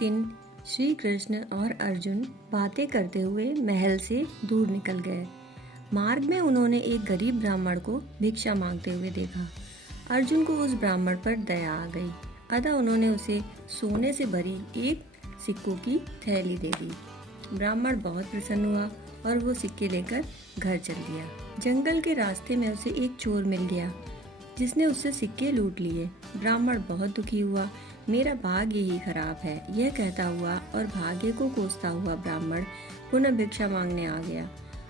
दिन श्री कृष्ण और अर्जुन बातें करते हुए महल से दूर निकल गए। मार्ग में उन्होंने एक गरीब ब्राह्मण को भिक्षा मांगते हुए देखा। अर्जुन को उस ब्राह्मण पर दया आ गई, अतः उन्होंने उसे सोने से भरी एक सिक्कों की थैली दे दी। ब्राह्मण बहुत प्रसन्न हुआ और वो सिक्के लेकर घर चल दिया। जंगल के रास्ते में उसे एक चोर मिल गया जिसने उससे सिक्के लूट लिए। ब्राह्मण बहुत दुखी हुआ, मेरा भाग्य ही खराब है, यह कहता हुआ और भाग्य को कोसता हुआ ब्राह्मण पुनः भिक्षा मांगने आ गया।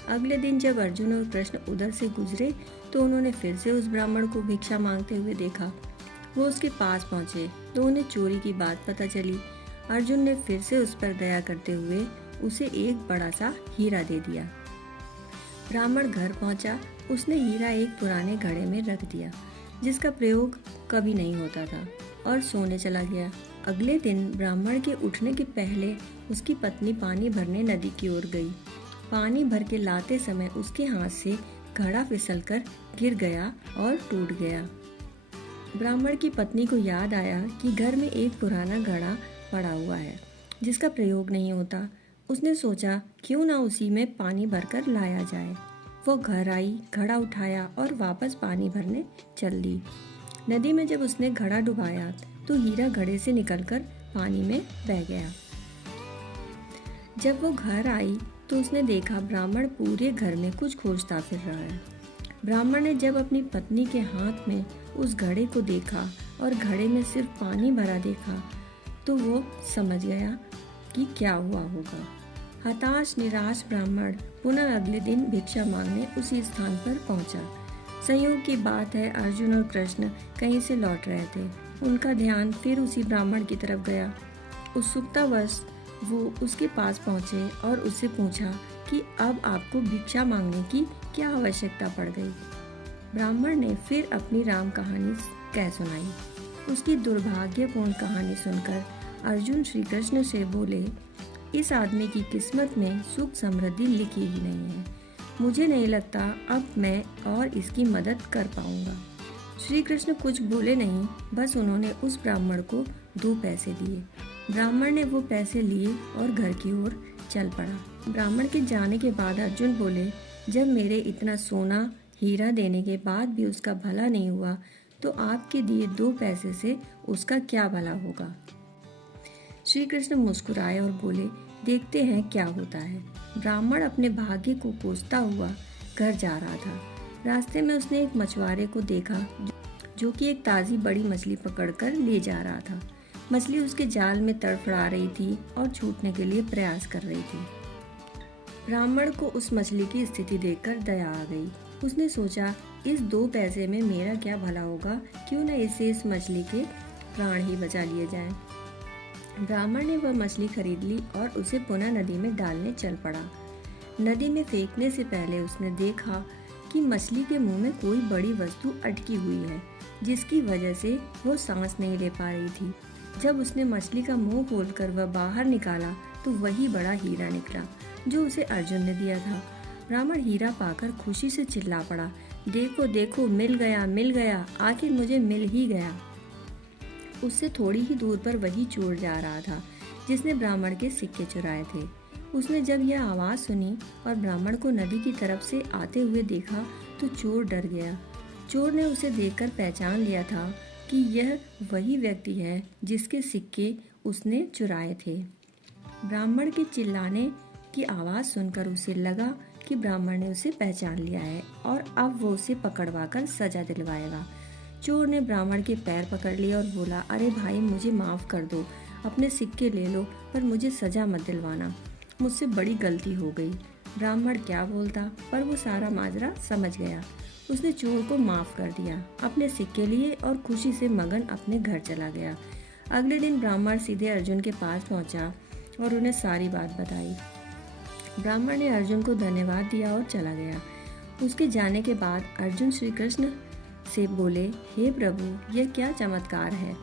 अगले दिन जब अर्जुन और कृष्ण उधर से गुजरे तो उन्होंने फिर से उस ब्राह्मण को भिक्षा मांगते हुए देखा। वो उसके पास पहुंचे तो उन्हें चोरी की बात पता चली। अर्जुन ने फिर से उस पर दया करते हुए उसे एक बड़ा सा हीरा दे दिया। ब्राह्मण घर पहुंचा, उसने हीरा एक पुराने घड़े में रख दिया जिसका प्रयोग कभी नहीं होता था और सोने चला गया। अगले दिन ब्राह्मण के उठने के पहले उसकी पत्नी पानी भरने नदी की ओर गई। पानी भर के लाते समय उसके हाथ से घड़ा फिसलकर गिर गया और टूट गया। ब्राह्मण की पत्नी को याद आया कि घर में एक पुराना घड़ा पड़ा हुआ है जिसका प्रयोग नहीं होता। उसने सोचा क्यों ना उसी में पानी भरकर लाया जाए। वो घर आई, घड़ा उठाया और वापस पानी भरने चल दी। नदी में जब उसने घड़ा डुबाया तो हीरा घड़े से निकलकर पानी में बह गया। जब वो घर आई तो उसने देखा ब्राह्मण पूरे घर में कुछ खोजता फिर रहा है। ब्राह्मण ने जब अपनी पत्नी के हाथ में उस घड़े को देखा और घड़े में सिर्फ पानी भरा देखा तो वो समझ गया कि क्या हुआ होगा। हताश निराश ब्राह्मण पुनः अगले दिन भिक्षा मांगने उसी स्थान पर पहुंचा। संयोग की बात है, अर्जुन और कृष्ण कहीं से लौट रहे थे। उनका ध्यान फिर उसी ब्राह्मण की तरफ गया। उत्सुकतावश वो उसके पास पहुंचे और उससे पूछा कि अब आपको भिक्षा मांगने की क्या आवश्यकता पड़ गई। ब्राह्मण ने फिर अपनी राम कहानी कह सुनाई। उसकी दुर्भाग्यपूर्ण कहानी सुनकर अर्जुन श्री कृष्ण से बोले, इस आदमी की किस्मत में सुख समृद्धि लिखी ही नहीं है। मुझे नहीं लगता अब मैं और इसकी मदद कर पाऊंगा। श्री कृष्ण कुछ बोले नहीं, बस उन्होंने उस ब्राह्मण को 2 पैसे दिए। ब्राह्मण ने वो पैसे लिए और घर की ओर चल पड़ा। ब्राह्मण के जाने के बाद अर्जुन बोले, जब मेरे इतना सोना हीरा देने के बाद भी उसका भला नहीं हुआ तो आपके दिए 2 पैसे से उसका क्या भला होगा। श्री कृष्ण मुस्कुराए और बोले, देखते हैं क्या होता है। ब्राह्मण अपने भाग्य को कोसता हुआ घर जा रहा था। रास्ते में उसने एक मछुआरे को देखा जो कि एक ताज़ी बड़ी मछली पकड़कर ले जा रहा था। मछली उसके जाल में तड़फड़ा रही थी और छूटने के लिए प्रयास कर रही थी। ब्राह्मण को उस मछली की स्थिति देखकर दया आ गई। उसने सोचा, इस 2 पैसे में मेरा क्या भला होगा, क्यों न इससे इस मछली के प्राण ही बचा लिए जाएं। ब्राह्मण ने वह मछली खरीद ली और उसे पुनः नदी में डालने चल पड़ा। नदी में फेंकने से पहले उसने देखा कि मछली के मुंह में कोई बड़ी वस्तु अटकी हुई है जिसकी वजह से वो सांस नहीं ले पा रही थी। जब उसने मछली का मुंह खोलकर वह बाहर निकाला तो वही बड़ा हीरा निकला जो उसे अर्जुन ने दिया था। ब्राह्मण हीरा पाकर खुशी से चिल्ला पड़ा, देखो देखो, मिल गया, आखिर मुझे मिल ही गया। उससे थोड़ी ही दूर पर वही चोर जा रहा था जिसने ब्राह्मण के सिक्के चुराए थे। उसने जब यह आवाज़ सुनी और ब्राह्मण को नदी की तरफ से आते हुए देखा तो चोर डर गया। चोर ने उसे देखकर पहचान लिया था कि यह वही व्यक्ति है जिसके सिक्के उसने चुराए थे। ब्राह्मण के चिल्लाने की आवाज़ सुनकर उसे लगा कि ब्राह्मण ने उसे पहचान लिया है और अब वो उसे पकड़वाकर सजा दिलवाएगा। चोर ने ब्राह्मण के पैर पकड़ लिए और बोला, अरे भाई, मुझे माफ़ कर दो, अपने सिक्के ले लो, पर मुझे सजा मत दिलवाना, मुझसे बड़ी गलती हो गई। ब्राह्मण क्या बोलता, पर वो सारा माजरा समझ गया। उसने चोर को माफ़ कर दिया, अपने सिक्के लिए और खुशी से मगन अपने घर चला गया। अगले दिन ब्राह्मण सीधे अर्जुन के पास पहुंचा और उन्हें सारी बात बताई। ब्राह्मण ने अर्जुन को धन्यवाद दिया और चला गया। उसके जाने के बाद अर्जुन श्री कृष्ण से बोले, हे प्रभु, यह क्या चमत्कार है।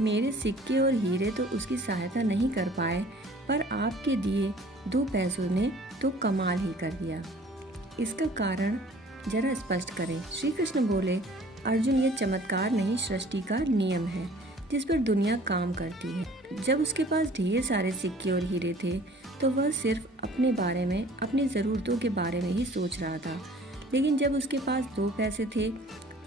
मेरे सिक्के और हीरे तो उसकी सहायता नहीं कर पाए, पर आपके दिए 2 पैसों ने तो कमाल ही कर दिया। इसका कारण जरा स्पष्ट करें। श्री कृष्ण बोले, अर्जुन, यह चमत्कार नहीं, सृष्टि का नियम है। जिस पर दुनिया काम करती है। जब उसके पास ढेर सारे सिक्के और हीरे थे तो वह सिर्फ अपने बारे में, अपनी ज़रूरतों के बारे में ही सोच रहा था। लेकिन जब उसके पास 2 पैसे थे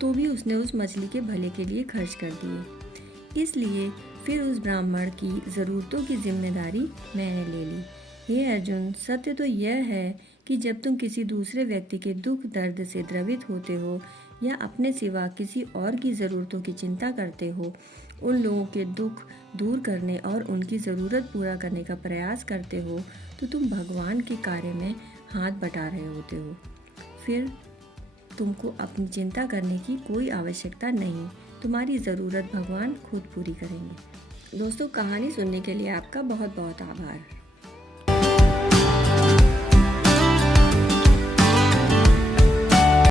तो भी उसने उस मछली के भले के लिए खर्च कर दिए। इसलिए फिर उस ब्राह्मण की ज़रूरतों की जिम्मेदारी मैंने ले ली। हे अर्जुन, सत्य तो यह है कि जब तुम किसी दूसरे व्यक्ति के दुख दर्द से द्रवित होते हो या अपने सिवा किसी और की ज़रूरतों की चिंता करते हो, उन लोगों के दुख दूर करने और उनकी ज़रूरत पूरा करने का प्रयास करते हो, तो तुम भगवान के कार्य में हाथ बटा रहे होते हो। फिर तुमको अपनी चिंता करने की कोई आवश्यकता नहीं। तुम्हारी ज़रूरत भगवान खुद पूरी करेंगे। दोस्तों, कहानी सुनने के लिए आपका बहुत बहुत आभार।